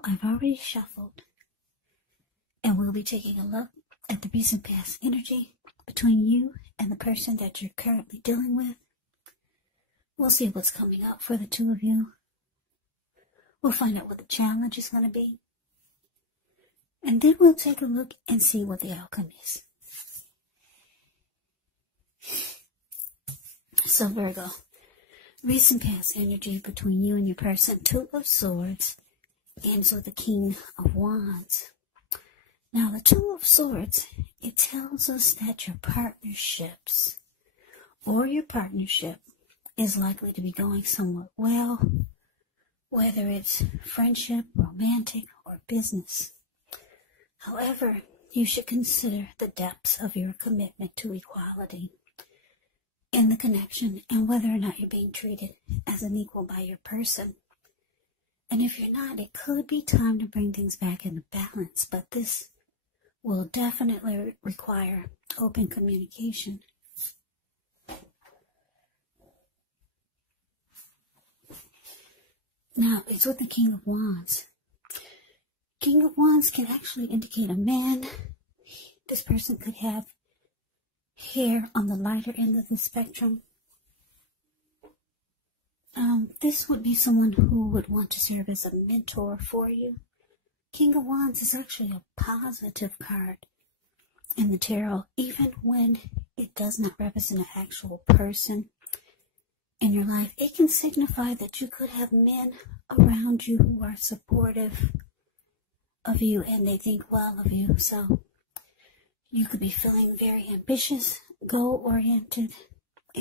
shuffle I've already shuffled, and we'll be taking a look at the recent past energy between you and the person that you're currently dealing with. We'll see what's coming up for the two of you. We'll find out what the challenge is going to be. And then we'll take a look and see what the outcome is. So Virgo, recent past energy between you and your person. Two of Swords ends with the King of Wands. Now the Two of Swords, it tells us that your partnerships or your partnership is likely to be going somewhat well, whether it's friendship, romantic, or business. However, you should consider the depths of your commitment to equality in the connection and whether or not you're being treated as an equal by your person. And if you're not, it could be time to bring things back into balance, but this will definitely require open communication. Now, it's with the King of Wands. King of Wands can actually indicate a man. This person could have hair on the lighter end of the spectrum. This would be someone who would want to serve as a mentor for you. King of Wands is actually a positive card in the tarot, even when it does not represent an actual person in your life. It can signify that you could have men around you who are supportive of you and they think well of you. So you could be feeling very ambitious, goal-oriented,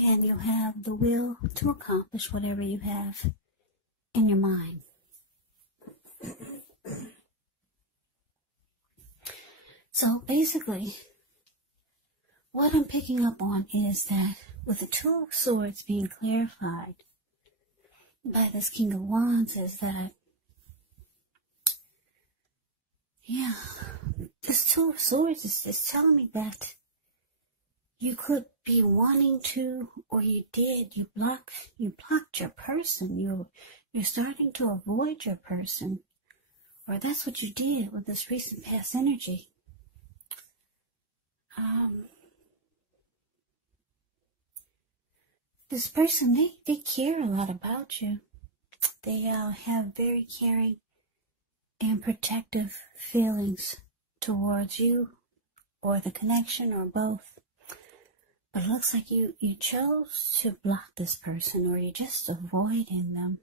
and you have the will to accomplish whatever you have in your mind. So basically, what I'm picking up on is that with the Two of Swords being clarified by this King of Wands is that, yeah, this Two of Swords is telling me that you could be wanting to, or you did, you blocked your person. You're starting to avoid your person, or that's what you did with this recent past energy. This person, they care a lot about you. They have very caring and protective feelings towards you, or the connection, or both. But it looks like you chose to block this person, or you're just avoiding them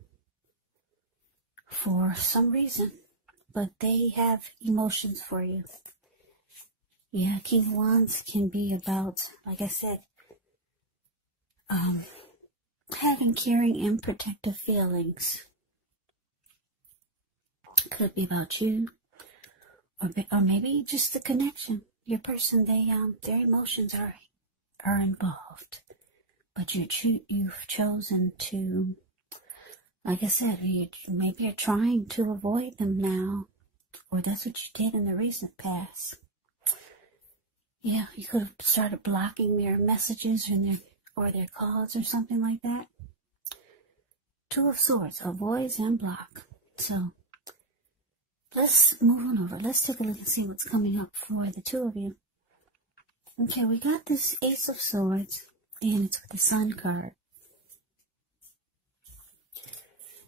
for some reason. But they have emotions for you. Yeah, King of Wands can be about, like I said, having caring and protective feelings. Could be about you, or maybe just the connection. Your person, their emotions are involved, but you've chosen to, like I said, maybe you're trying to avoid them now, or that's what you did in the recent past. Yeah, you could have started blocking their messages or their calls or something like that. Two of Swords, avoids and block. So let's move on over. Let's take a look and see what's coming up for the two of you. Okay, we got this Ace of Swords, and it's with the Sun card.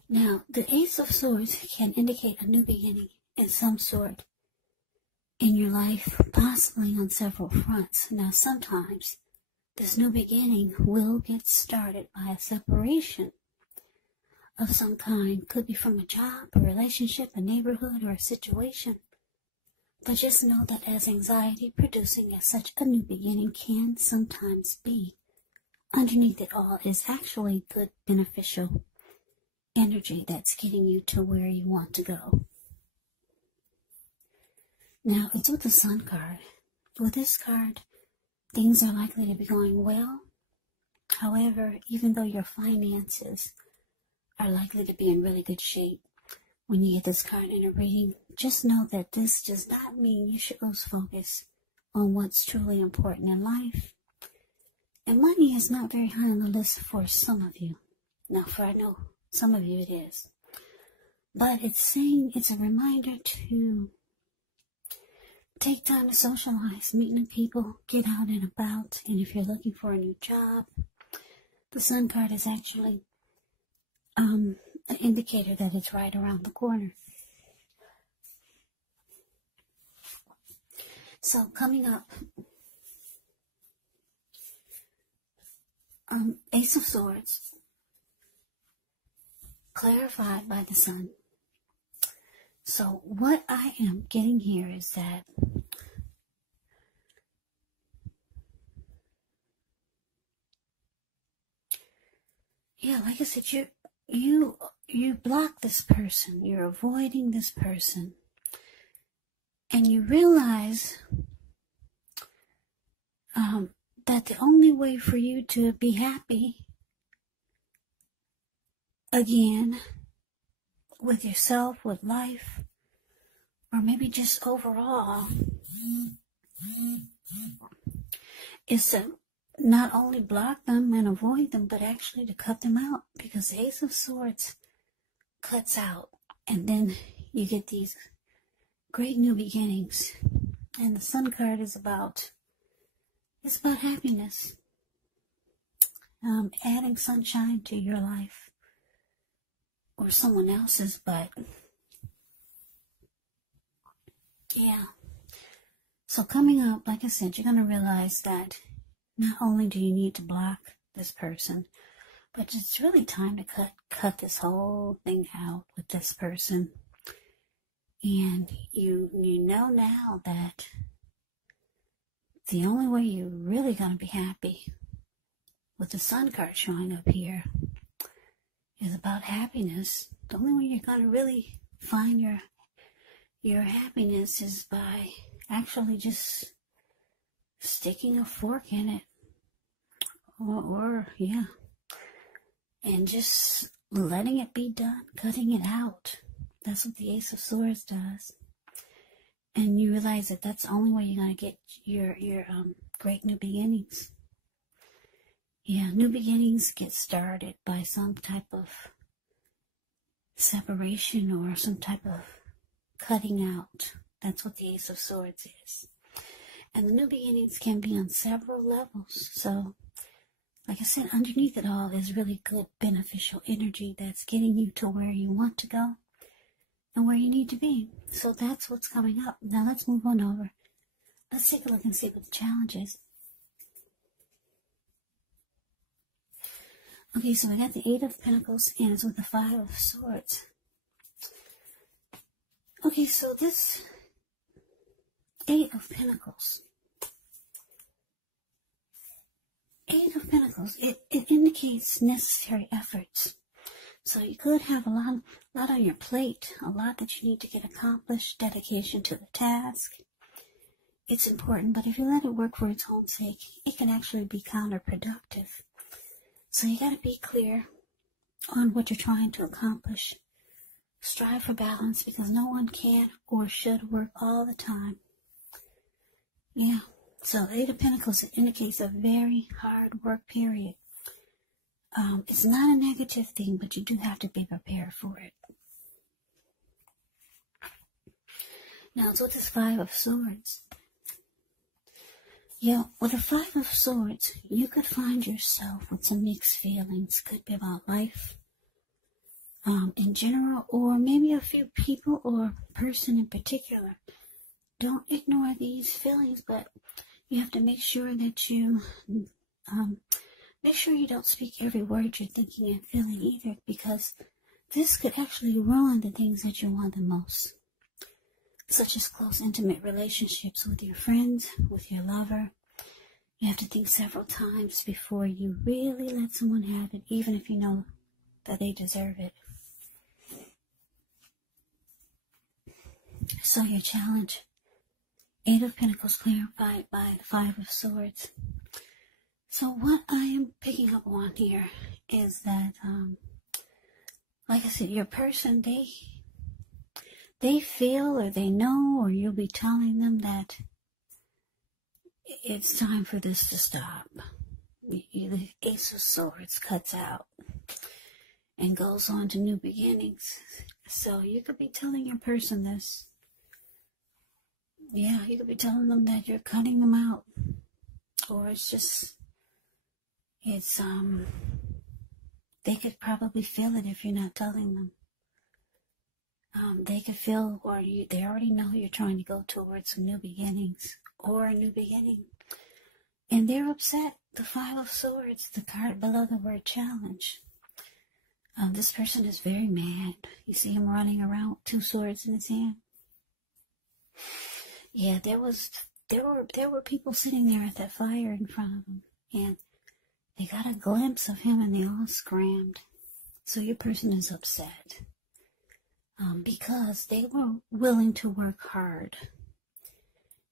Now, the Ace of Swords can indicate a new beginning in some sort in your life, possibly on several fronts. Now, sometimes this new beginning will get started by a separation of some kind. Could be from a job, a relationship, a neighborhood, or a situation. But just know that as anxiety producing as such a new beginning can sometimes be, underneath it all is actually good, beneficial energy that's getting you to where you want to go. Now, it's with the Sun card. With this card, things are likely to be going well. However, even though your finances are likely to be in really good shape, when you get this card in a reading, just know that this does not mean you should lose focus on what's truly important in life. And money is not very high on the list for some of you. Now, I know some of you it is. But it's saying it's a reminder to take time to socialize, meet new people, get out and about. And if you're looking for a new job, the Sun card is actually an indicator that it's right around the corner. So coming up, Ace of Swords, clarified by the Sun. So what I am getting here is that like I said, you block this person, you're avoiding this person, and you realize that the only way for you to be happy again with yourself, with life, or maybe just overall, is to not only block them and avoid them, but actually to cut them out, because the Ace of Swords cuts out, and then you get these great new beginnings. And the Sun card is about happiness, adding sunshine to your life or someone else's, but yeah. So coming up, like I said, you're going to realize that not only do you need to block this person, but it's really time to cut this whole thing out with this person. And you know now that the only way you're really going to be happy with the Sun card showing up here is about happiness. The only way you're going to really find your happiness is by actually just sticking a fork in it. Or and just letting it be done, cutting it out. That's what the Ace of Swords does. And you realize that that's the only way you're going to get your great new beginnings. Yeah, new beginnings get started by some type of separation or some type of cutting out. That's what the Ace of Swords is. And the new beginnings can be on several levels. So, like I said, underneath it all is really good, beneficial energy that's getting you to where you want to go and where you need to be. So that's what's coming up. Now let's move on over. Let's take a look and see what the challenge is. Okay, so we got the Eight of Pentacles and it's with the Five of Swords. Okay, so this Eight of Pentacles. Eight of Pentacles, it indicates necessary efforts. So you could have a lot on your plate, a lot that you need to get accomplished, dedication to the task. It's important, but if you let it work for its own sake, it can actually be counterproductive. So you got to be clear on what you're trying to accomplish. Strive for balance, because no one can or should work all the time. Yeah. So Eight of Pentacles, it indicates a very hard work period. It's not a negative thing, but you do have to be prepared for it. Now it's with this Five of Swords. Yeah, with the Five of Swords, you could find yourself with some mixed feelings. Could be about life in general, or maybe a few people or person in particular. Don't ignore these feelings, but you have to make sure that you don't speak every word you're thinking and feeling either, because this could actually ruin the things that you want the most, such as close, intimate relationships with your friends, with your lover. You have to think several times before you really let someone have it, even if you know that they deserve it. So your challenge, Eight of Pentacles clarified by the Five of Swords. So what I am picking up on here is that, like I said, your person, they feel or they know, or you'll be telling them that it's time for this to stop. The Ace of Swords cuts out and goes on to new beginnings. So you could be telling your person this. Yeah, you could be telling them that you're cutting them out. Or they could probably feel it if you're not telling them. They could feel, they already know you're trying to go towards some new beginnings, or a new beginning. And they're upset. The Five of Swords, the card below the word challenge. This person is very mad. You see him running around with 2 swords in his hand. Yeah, there were people sitting there at that fire in front of him, and they got a glimpse of him and they all scrammed. So your person is upset. Because they were willing to work hard.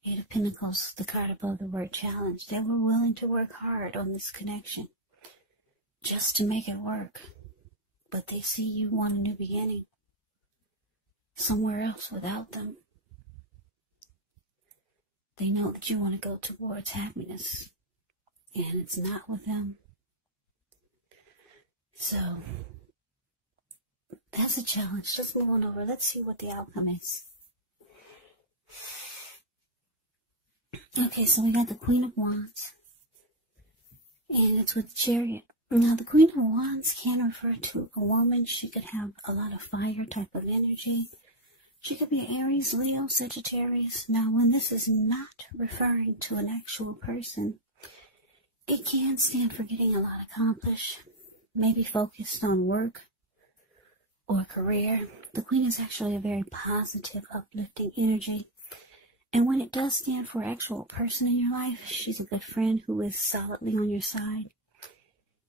Eight of Pentacles, the card above the word challenge. They were willing to work hard on this connection just to make it work. But they see you want a new beginning somewhere else without them. They know that you want to go towards happiness, and it's not with them. So that's a challenge. Let's move on over. Let's see what the outcome is. Okay, so we got the Queen of Wands, and it's with the Chariot. Now, the Queen of Wands can refer to a woman. She could have a lot of fire type of energy. She could be Aries, Leo, Sagittarius. Now, when this is not referring to an actual person, it can stand for getting a lot accomplished, maybe focused on work or career. The Queen is actually a very positive, uplifting energy. And when it does stand for an actual person in your life, she's a good friend who is solidly on your side,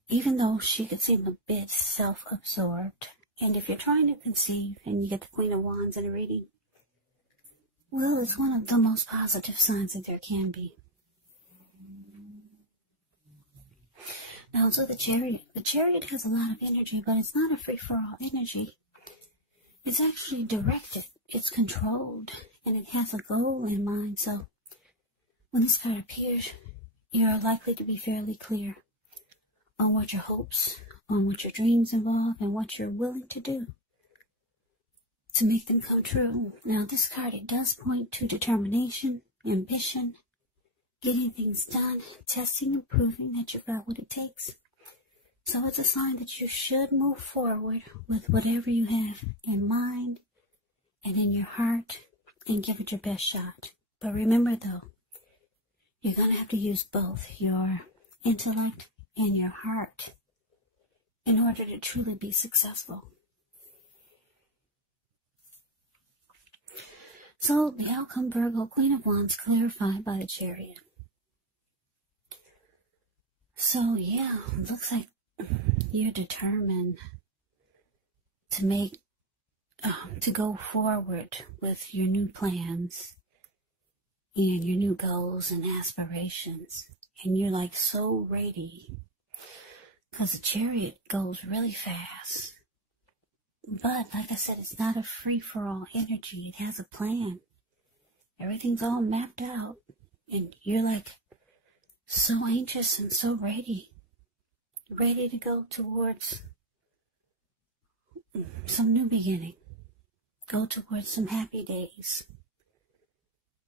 even though she could seem a bit self-absorbed. And if you're trying to conceive and you get the Queen of Wands in a reading, well, it's one of the most positive signs that there can be. Now, so the Chariot. The Chariot has a lot of energy, but it's not a free-for-all energy. It's actually directed. It's controlled, and it has a goal in mind. So when this card appears, you're likely to be fairly clear on what your hopes, on what your dreams involve, and what you're willing to do to make them come true. Now, this card, it does point to determination, ambition, getting things done, testing and proving that you've got what it takes. So it's a sign that you should move forward with whatever you have in mind and in your heart and give it your best shot. But remember, though, you're going to have to use both your intellect and your heart in order to truly be successful. So the outcome, Virgo, Queen of Wands, clarified by the Chariot. So yeah, it looks like you're determined to go forward with your new plans and your new goals and aspirations. And you're like so ready, because the Chariot goes really fast. But like I said, it's not a free-for-all energy. It has a plan. Everything's all mapped out. And you're like so anxious and so ready to go towards some new beginning. Go towards some happy days.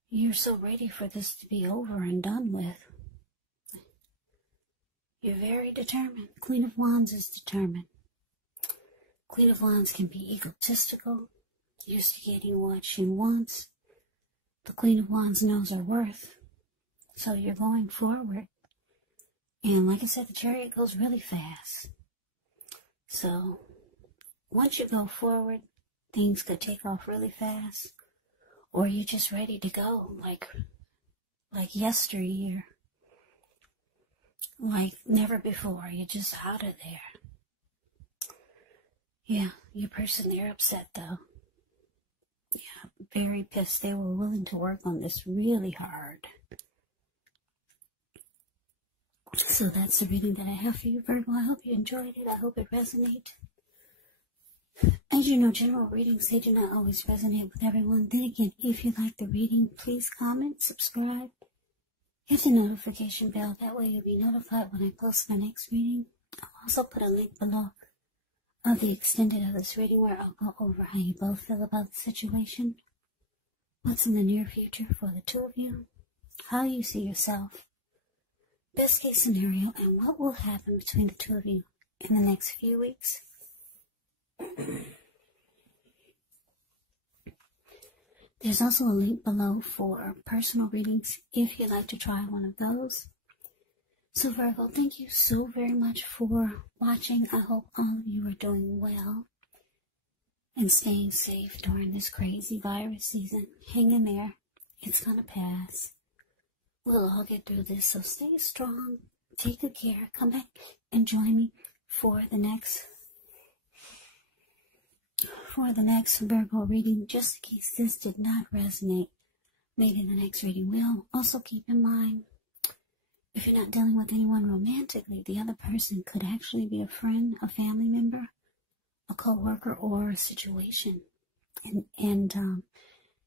You're so ready for this to be over and done with. You're very determined. Queen of Wands is determined. Queen of Wands can be egotistical, used to getting what she wants. The Queen of Wands knows her worth. So you're going forward. And like I said, the Chariot goes really fast. So once you go forward, things could take off really fast. Or you're just ready to go, like yesteryear. Like never before. You're just out of there. Yeah, your person, they're upset though. Yeah, very pissed. They were willing to work on this really hard. So that's the reading that I have for you, Virgo. I hope you enjoyed it. I hope it resonated. As you know, general readings, they do not always resonate with everyone. Then again, if you like the reading, please comment, subscribe, hit the notification bell. That way you'll be notified when I post my next reading. I'll also put a link below of the extended of this reading, where I'll go over how you both feel about the situation, what's in the near future for the two of you, how you see yourself, best case scenario, and what will happen between the two of you in the next few weeks. There's also a link below for personal readings if you'd like to try one of those. So Virgo, thank you so very much for watching. I hope all of you are doing well and staying safe during this crazy virus season. Hang in there. It's going to pass. We'll all get through this, so stay strong. Take good care. Come back and join me for the next Virgo reading, just in case this did not resonate. Maybe the next reading will. Also keep in mind, if you're not dealing with anyone romantically, the other person could actually be a friend, a family member, a co-worker, or a situation. And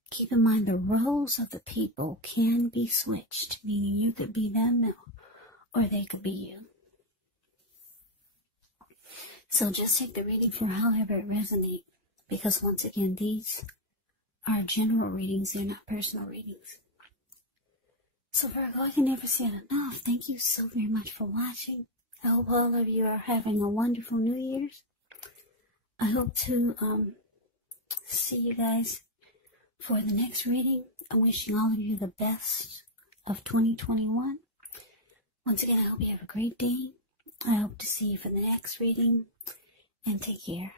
keep in mind the roles of the people can be switched, meaning you could be them or they could be you. So just take the reading for however it resonates, because once again, these are general readings, they're not personal readings. So Virgo, I can never say it enough. Thank you so very much for watching. I hope all of you are having a wonderful New Year's. I hope to see you guys for the next reading. I'm wishing all of you the best of 2021. Once again, I hope you have a great day. I hope to see you for the next reading, and take care.